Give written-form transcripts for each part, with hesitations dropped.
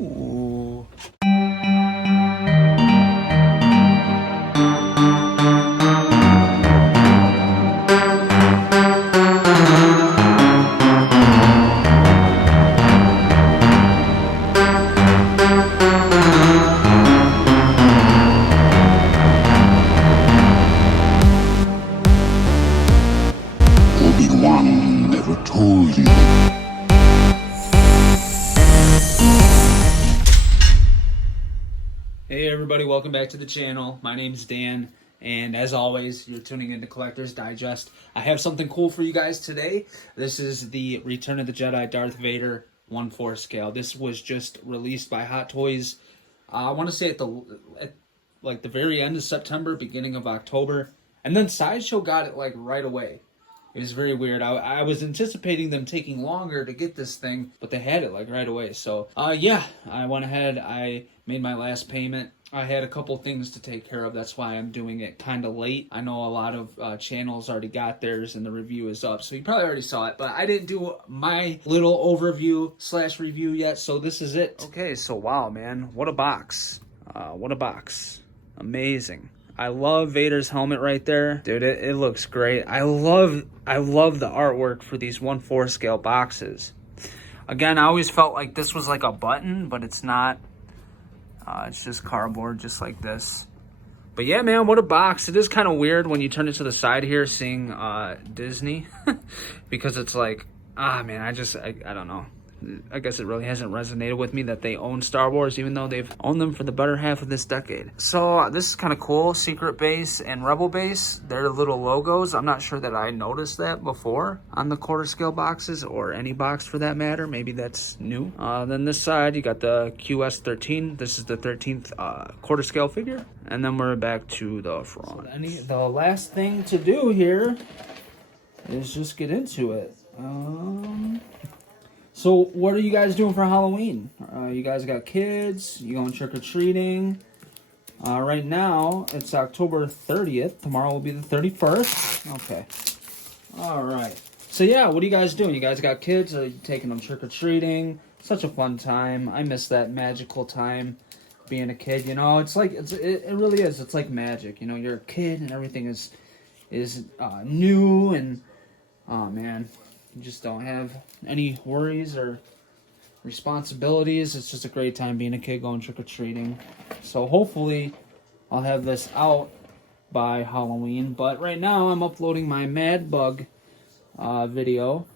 Ooh. Obi-Wan never told you. Hey everybody, welcome back to the channel. My name's Dan, and as always, you're tuning into Collector's Digest. I have something cool for you guys today. This is the Return of the Jedi Darth Vader 1/4 scale. This was just released by Hot Toys. I want to say at the very end of September, beginning of October, and then SIDESHOW got it like right away. It was very weird. I was anticipating them taking longer to get this thing, but they had it like right away. So, yeah, I went ahead. I made my last payment. I had a couple things to take care of. That's why I'm doing it kind of late. I know a lot of channels already got theirs and the review is up. So you probably already saw it, but I didn't do my little overview / review yet. So this is it. Okay, so wow, man. What a box. What a box. Amazing. I love Vader's helmet right there. Dude, it looks great. I love the artwork for these 1/4 scale boxes. Again, I always felt like this was like a button, but it's not. It's just cardboard, just like this. But yeah, man, what a box. It is kind of weird when you turn it to the side here, seeing Disney. Because it's like, man, I don't know. I guess it really hasn't resonated with me that they own Star Wars, even though they've owned them for the better half of this decade. So this is kind of cool. Secret Base and Rebel Base, they're little logos. I'm not sure that I noticed that before on the 1/4 scale boxes, or any box for that matter. Maybe that's new. Then this side, you got the QS13. This is the 13th 1/4 scale figure. And then we're back to the front. So the last thing to do here is just get into it. So what are you guys doing for Halloween? You guys got kids? You going trick-or-treating? Right now, it's October 30th. Tomorrow will be the 31st. Okay. All right. So yeah, what are you guys doing? You guys got kids? Are you taking them trick-or-treating? Such a fun time. I miss that magical time being a kid. You know, it's like, it really is. It's like magic. You know, you're a kid and everything is new and, oh man. You just don't have any worries or responsibilities. It's just a great time being a kid going trick-or-treating. So hopefully I'll have this out by Halloween. But right now I'm uploading my Mad Bug video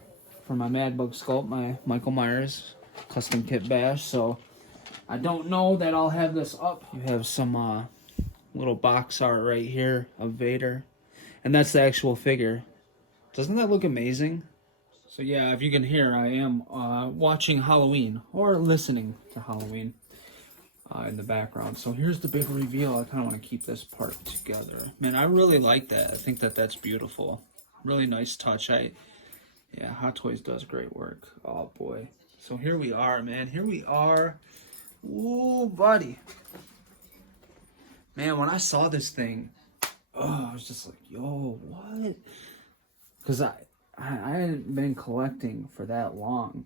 for my Mad Bug sculpt, my Michael Myers custom kit bash. So I don't know that I'll have this up. You have some little box art right here of Vader. And that's the actual figure. Doesn't that look amazing? So yeah, if you can hear, I am watching Halloween, or listening to Halloween in the background. So here's the big reveal. I kind of want to keep this part together. Man, I really like that. I think that that's beautiful. Really nice touch. Yeah, Hot Toys does great work. Oh boy. So here we are, man. Here we are. Ooh, buddy. Man, when I saw this thing, I was just like, yo, what? Because I hadn't been collecting for that long.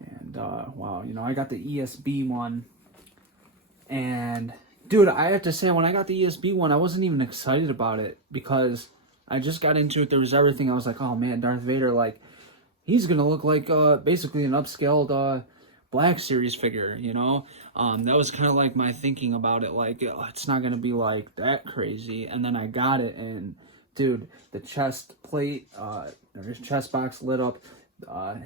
And, wow, you know, I got the ESB one. And, dude, I have to say, when I got the ESB one, I wasn't even excited about it. Because I just got into it. There was everything. I was like, oh, man, Darth Vader, like, he's going to look like basically an upscaled Black Series figure, you know? That was kind of like my thinking about it. Like, it's not going to be, like, that crazy. And then I got it, and... dude, the chest plate, his chest box lit up,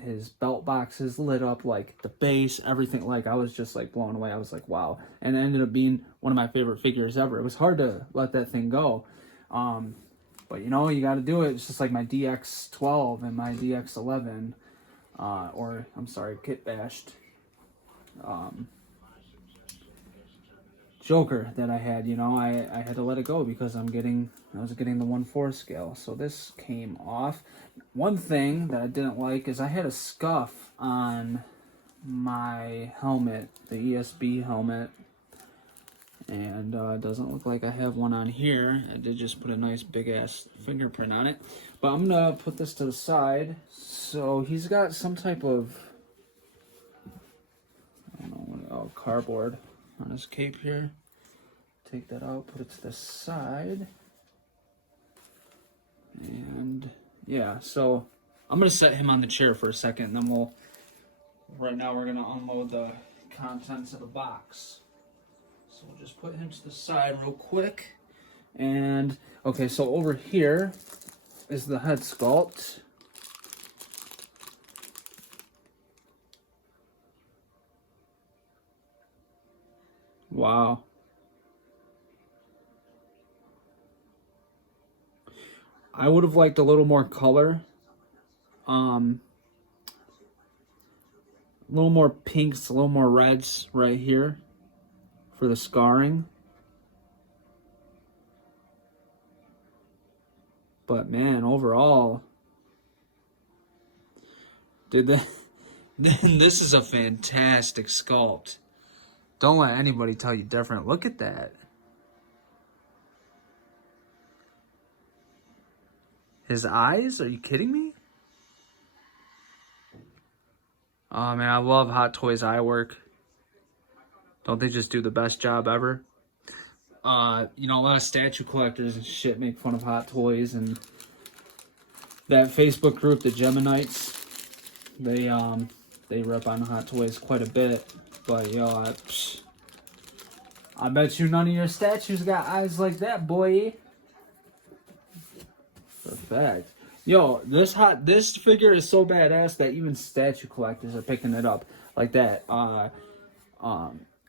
his belt boxes lit up, like the base, everything. Like, I was just like blown away. I was like, wow. And it ended up being one of my favorite figures ever. It was hard to let that thing go. But you know, you got to do it. It's just like my DX12 and my DX11, or I'm sorry, Kit Bashed. Joker that I had, you know, I had to let it go because I was getting the 1/4 scale. So this came off. One thing that I didn't like is I had a scuff on my helmet, the ESB helmet, And it doesn't look like I have one on here. I did just put a nice big ass fingerprint on it. But I'm gonna put this to the side. So he's got some type of, I don't know, oh, cardboard on his cape here. Take that out, put it to the side. And yeah, so I'm gonna set him on the chair for a second, and then right now we're gonna unload the contents of the box. So we'll just put him to the side real quick. And okay, so over here is the head sculpt. Wow. I would have liked a little more color. A little more pinks, a little more reds right here for the scarring. But man, overall, dude, this is a fantastic sculpt. Don't let anybody tell you different. Look at that. His eyes? Are you kidding me? Oh man, I love Hot Toys eye work. Don't they just do the best job ever? You know, a lot of statue collectors and shit make fun of Hot Toys, and that Facebook group, the Geminites, they rip on Hot Toys quite a bit. But yo, I bet you none of your statues got eyes like that, boy. For a fact. Yo, this figure is so badass that even statue collectors are picking it up. Like that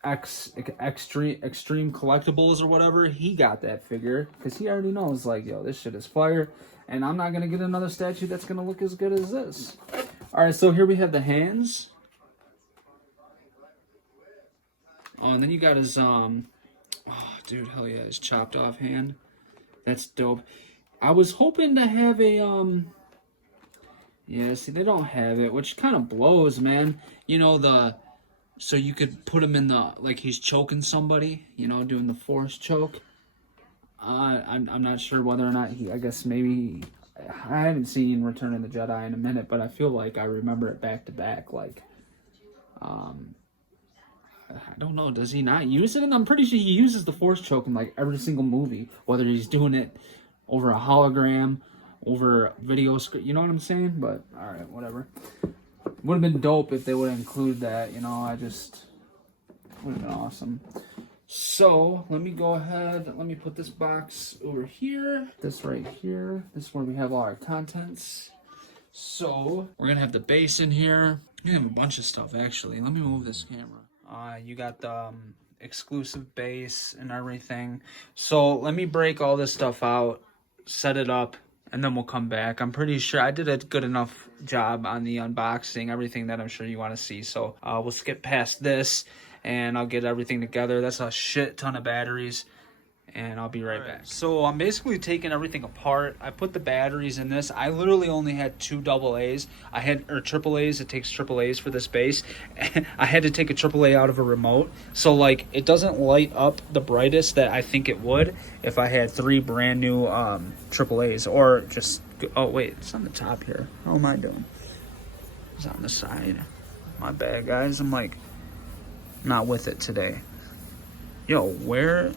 extreme collectibles or whatever, he got that figure because he already knows, like, yo, this shit is fire, and I'm not gonna get another statue that's gonna look as good as this. All right, so here we have the hands. Oh, and then you got his oh dude, hell yeah, his chopped off hand. That's dope. I was hoping to have a yeah, see, they don't have it, which kind of blows, man. You know, so you could put him in the, like, he's choking somebody, you know, doing the force choke. I'm not sure whether or not I guess maybe, I haven't seen Return of the Jedi in a minute, but I feel like I remember it back to back, like, I don't know, does he not use it? And I'm pretty sure he uses the force choke in, like, every single movie, whether he's doing it over a hologram, over a video screen, you know what I'm saying? But, alright, whatever. Would have been dope if they would have included that, you know, would have been awesome. So, let me go ahead, let me put this box over here, this right here, this is where we have all our contents. So, we're going to have the base in here. We have a bunch of stuff, actually. Let me move this camera. You got the exclusive base and everything. So, let me break all this stuff out, set it up, and then we'll come back. I'm pretty sure I did a good enough job on the unboxing, everything that I'm sure you want to see. So we'll skip past this, and I'll get everything together. That's a shit ton of batteries, and I'll be right back. So I'm basically taking everything apart. I put the batteries in this. I literally only had 2 AA's. Or triple A's. It takes triple A's for this base. I had to take a triple A out of a remote. So, like, it doesn't light up the brightest that I think it would if I had 3 brand new triple A's. Or just, oh wait, it's on the top here. How am I doing? It's on the side. My bad, guys. I'm like, not with it today. Yo, where...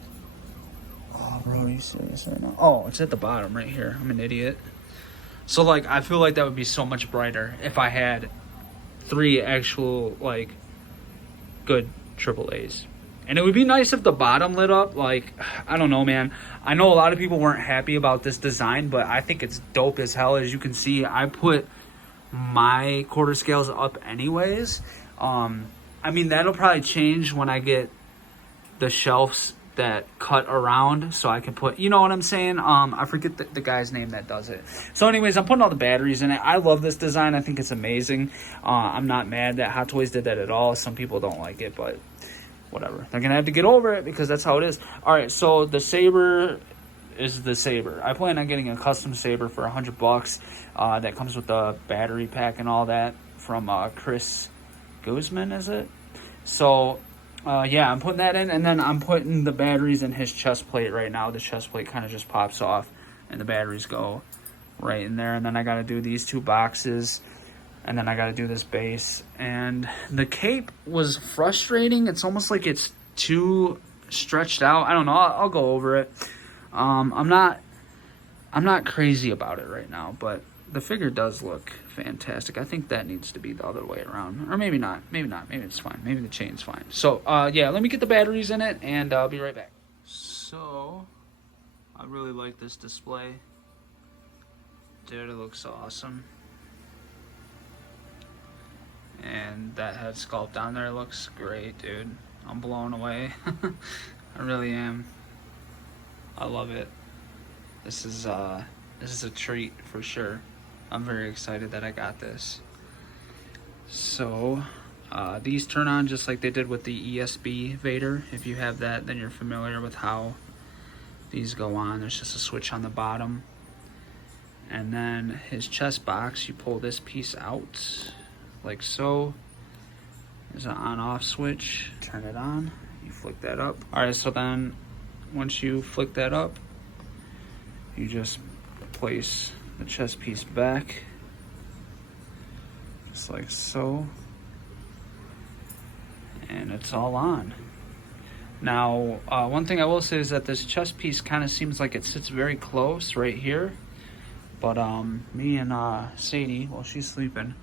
Oh, bro, are you serious right now? Oh, it's at the bottom right here. I'm an idiot. So, like, I feel like that would be so much brighter if I had 3 actual, like, good triple A's. And it would be nice if the bottom lit up. Like, I don't know, man. I know a lot of people weren't happy about this design, but I think it's dope as hell. As you can see, I put my quarter scales up anyways. I mean, that'll probably change when I get the shelves that cut around so I can put, you know what I'm saying? I forget the guy's name that does it. So anyways, I'm putting all the batteries in it. I love this design. I think it's amazing. I'm not mad that Hot Toys did that at all. Some people don't like it, but whatever. They're gonna have to get over it because that's how it is. All right, so the saber is the saber. I plan on getting a custom saber for $100. That comes with the battery pack and all that from Chris Guzman, is it? So Yeah, I'm putting that in, and then I'm putting the batteries in his chest plate right now. The chest plate kind of just pops off, and the batteries go right in there. And then I got to do these 2 boxes, and then I got to do this base. And the cape was frustrating. It's almost like it's too stretched out. I don't know. I'll go over it. I'm not crazy about it right now, but the figure does look fantastic. I think that needs to be the other way around. Or maybe not. Maybe not. Maybe it's fine. Maybe the chain's fine. So, yeah, let me get the batteries in it, and I'll be right back. So, I really like this display. Dude, it looks awesome. And that head sculpt down there looks great, dude. I'm blown away. I really am. I love it. This is a treat for sure. I'm very excited that I got this. So, these turn on just like they did with the ESB Vader. If you have that, then you're familiar with how these go on. There's just a switch on the bottom. And then his chest box, you pull this piece out like so. There's an on-off switch. Turn it on. You flick that up. All right, so then once you flick that up, you just place the chest piece back, just like so, and it's all on. Now, one thing I will say is that this chest piece kind of seems like it sits very close right here, but me and Sadie, well, she's sleeping,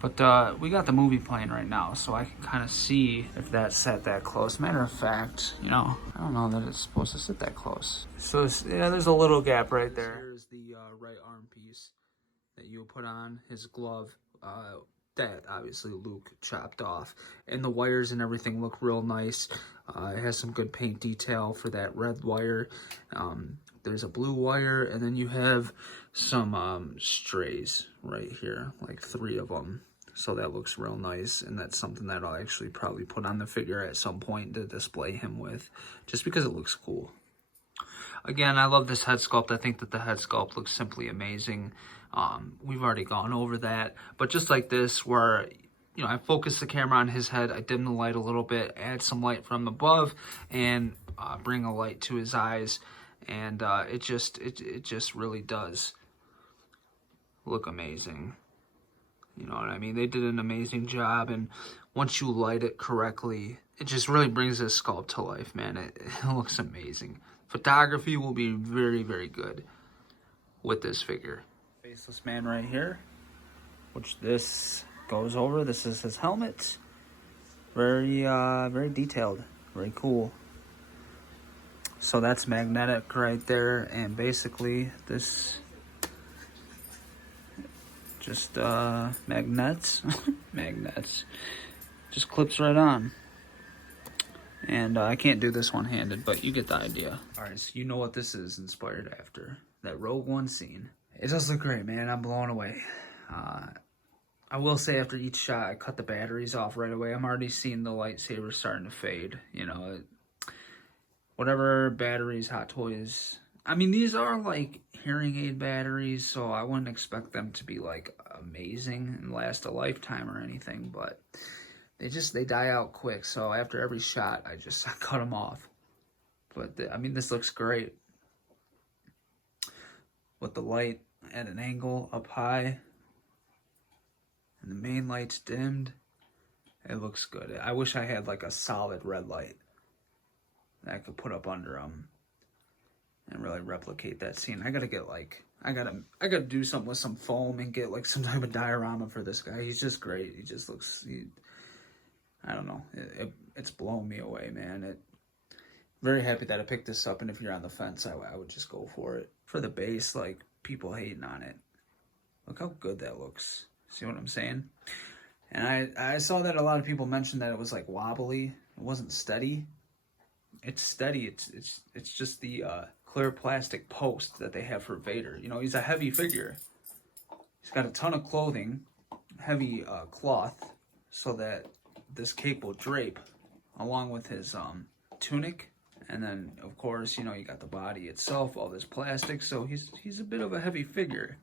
but we got the movie playing right now, so I can kind of see if that sat that close. Matter of fact, you know, I don't know that it's supposed to sit that close. So yeah, there's a little gap right there. Here's the right arm piece that you'll put on his glove. That obviously Luke chopped off, and the wires and everything look real nice. It has some good paint detail for that red wire. There's a blue wire, and then you have some strays right here, like 3 of them. So that looks real nice, and that's something that I'll actually probably put on the figure at some point to display him with, just because it looks cool. Again, I love this head sculpt. I think that the head sculpt looks simply amazing. We've already gone over that, but just like this, where, you know, I focus the camera on his head, I dim the light a little bit, add some light from above, and bring a light to his eyes, and it just really does look amazing. You know what I mean? They did an amazing job, and once you light it correctly, it just really brings this sculpt to life, man. It looks amazing. Photography will be very, very good with this figure. Faceless man right here, which this goes over. This is his helmet. Very, very detailed. Very cool. So that's magnetic right there, and basically this just magnets. Magnets. Just clips right on. And I can't do this one-handed, but you get the idea. Alright, so you know what this is inspired after. That Rogue One scene. It does look great, man. I'm blown away. I will say after each shot, I cut the batteries off right away. I'm already seeing the lightsaber starting to fade. You know, whatever batteries Hot Toys... I mean, these are like hearing aid batteries, so I wouldn't expect them to be like amazing and last a lifetime or anything, but they die out quick. So after every shot, I cut them off. But I mean, this looks great with the light at an angle up high and the main light's dimmed. It looks good. I wish I had like a solid red light that I could put up under them and really replicate that scene. I gotta get like, I gotta do something with some foam and get like some type of diorama for this guy. He's just great. He just looks, I don't know. It's blown me away, man. Very happy that I picked this up, and if you're on the fence, I would just go for it. For the base, like, people hating on it. Look how good that looks. See what I'm saying? And I saw that a lot of people mentioned that it was like wobbly. It wasn't steady. It's steady. It's just the clear plastic post that they have for Vader. You know, he's a heavy figure. He's got a ton of clothing, heavy cloth, so that this cape will drape along with his tunic. And then, of course, you know, you got the body itself, all this plastic, so he's a bit of a heavy figure.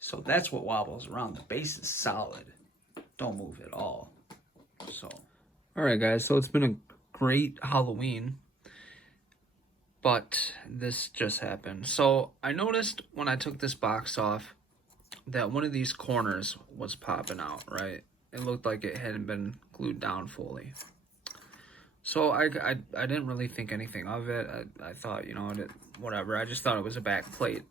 So that's what wobbles around. The base is solid. Don't move at all. So Alright guys, so it's been a great Halloween, but this just happened. So I noticed when I took this box off that one of these corners was popping out, right? It looked like it hadn't been glued down fully. So I didn't really think anything of it. I thought, you know, whatever. I just thought it was a back plate.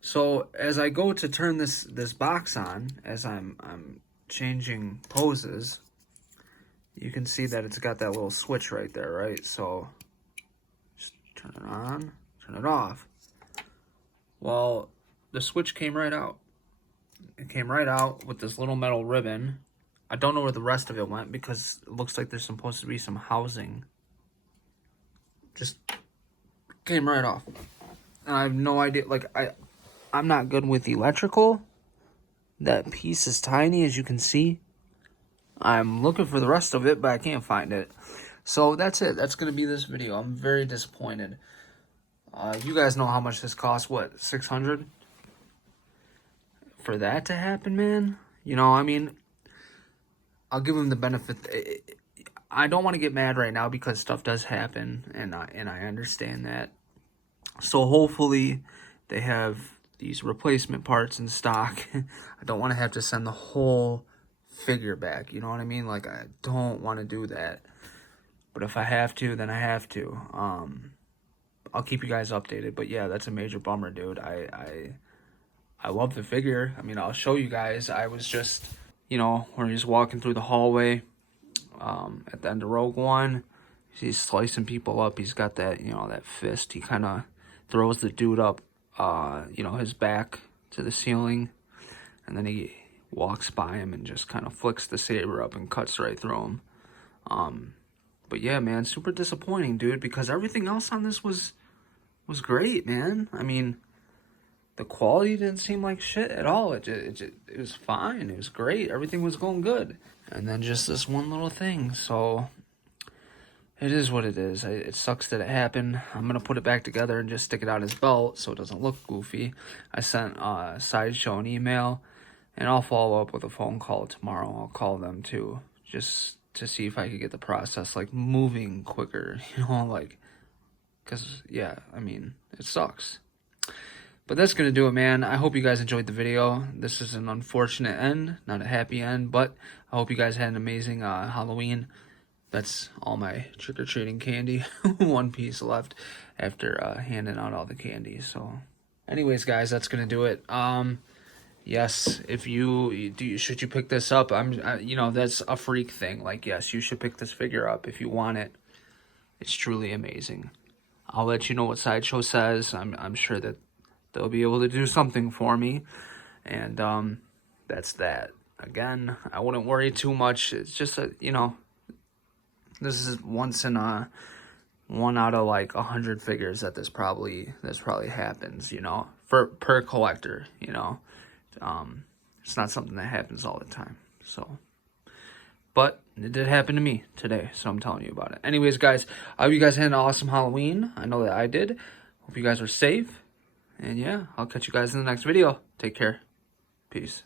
So as I go to turn this box on, as I'm changing poses, you can see that it's got that little switch right there, right? So just turn it on, turn it off. Well, the switch came right out. It came right out with this little metal ribbon. I don't know where the rest of it went because it looks like there's supposed to be some housing. Just came right off. And I have no idea, like, I'm not good with electrical. That piece is tiny, as you can see. I'm looking for the rest of it, but I can't find it. So that's it. That's going to be this video. I'm very disappointed. You guys know how much this cost. What, $600? For that to happen, man? You know, I mean, I'll give them the benefit. I don't want to get mad right now because stuff does happen, and I understand that. So hopefully they have these replacement parts in stock. I don't want to have to send the whole figure back, you know what I mean? Like, I don't want to do that, but if I have to, then I have to. I'll keep you guys updated, but yeah, that's a major bummer, dude. I love the figure. I mean, I'll show you guys. I was just, you know, when he's walking through the hallway at the end of Rogue One, he's slicing people up. He's got that, you know, that fist. He kind of throws the dude up, you know, his back to the ceiling, and then he walks by him and just kind of flicks the saber up and cuts right through him. But yeah, man, super disappointing, dude, because everything else on this was great, man. I mean, the quality didn't seem like shit at all. It was fine. It was great. Everything was going good. And then just this one little thing. So it is what it is. It sucks that it happened. I'm going to put it back together and just stick it on his belt so it doesn't look goofy. I sent SIDESHOW an email, and I'll follow up with a phone call tomorrow. I'll call them too, just to see if I could get the process, like, moving quicker, you know, like, because, yeah, I mean, it sucks. But that's going to do it, man. I hope you guys enjoyed the video. This is an unfortunate end, not a happy end, but I hope you guys had an amazing Halloween. That's all my trick-or-treating candy. One piece left after handing out all the candy. So anyways, guys, that's going to do it. Yes, if should you pick this up? You know, that's a freak thing. Like, yes, you should pick this figure up if you want it. It's truly amazing. I'll let you know what SIDESHOW says. I'm sure that they'll be able to do something for me, and that's that. Again, I wouldn't worry too much. It's just a, you know, this is once in a 1 out of like 100 figures that this probably happens, you know, per collector, you know. It's not something that happens all the time. So, but it did happen to me today, so I'm telling you about it. Anyways, guys, I hope you guys had an awesome Halloween. I know that I did. Hope you guys are safe. And yeah, I'll catch you guys in the next video. Take care. Peace.